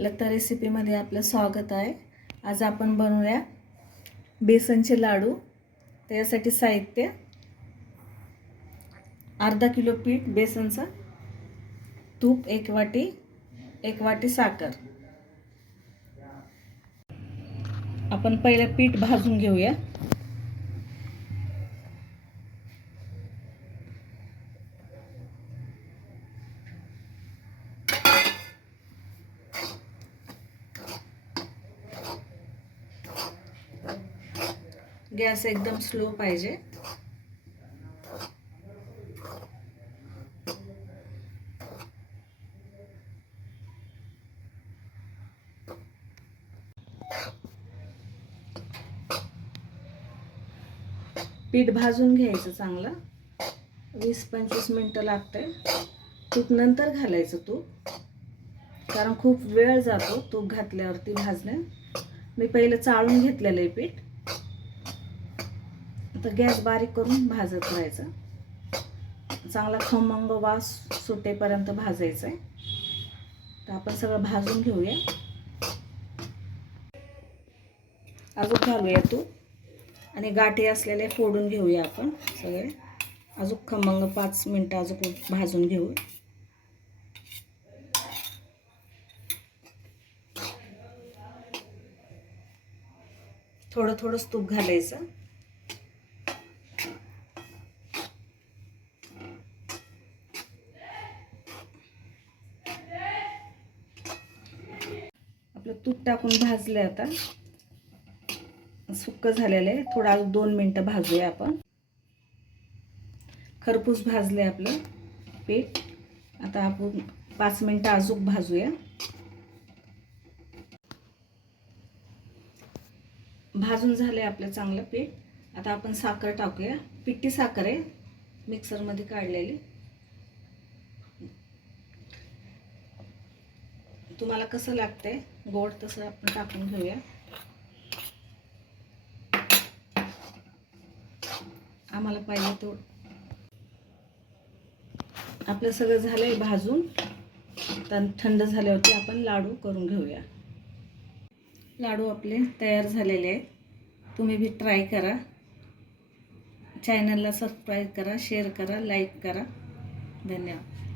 लता रेसिपीमध्ये आपलं स्वागत आहे। आज आपण बनवूया बेसनचे लाडू। त्यासाठी साहित्य: अर्धा किलो पीठ बेसनचं, तूप 1 वाटी, 1 वाटी साखर। आपण पहिले पीठ भाजून घेऊया। गॅस एकदम स्लो पाहिजे। पीठ भाजून घ्यायचं चांगलं, 20-25 मिनिटं लागते। तूप नंतर घालायचं तूप, कारण खूप वेळ जातो तूप घातल्यावरती भाजण्यात। मी पहिले चाळून घेतलेलं आहे पीठ। आता गॅस बारीक करून भाजत राहायचं, चांगला खमंग वास सुटेपर्यंत भाजायचं आहे। तर आपण सगळं भाजून घेऊया। अजून घालूया तूप आणि गाठी असलेले फोडून घेऊया आपण सगळे। अजून खमंग 5 मिनिटं अजून भाजून घेऊ। थोडं थोडंच तूप घालायचं। आपलं तूप टाकून भाजले, आता सुक्क झालेलं आहे। थोडं अजून 2 मिनिटं भाजूया आपण। खरपूस भाजले आपलं पीठ। आता आपण 5 मिनिटं अजून भाजूया। भाजून झाले आपलं चांगलं पीठ। आता आपण साखर टाकूया। पिठी साखर आहे, मिक्सरमध्ये काढलेली। तुम्हाला कसं लागतंय गोड तसं आपण टाकून घेऊया। आम्हाला पाहिजे तो। आपलं सगळं झालंय भाजून। तर थंड झाल्यावरती आपण लाडू करून घेऊया। लाडू आपले तयार झालेले आहेत। तुम्ही भी ट्राय करा। चॅनलला सबस्क्राईब करा, शेअर करा, लाईक करा। धन्यवाद।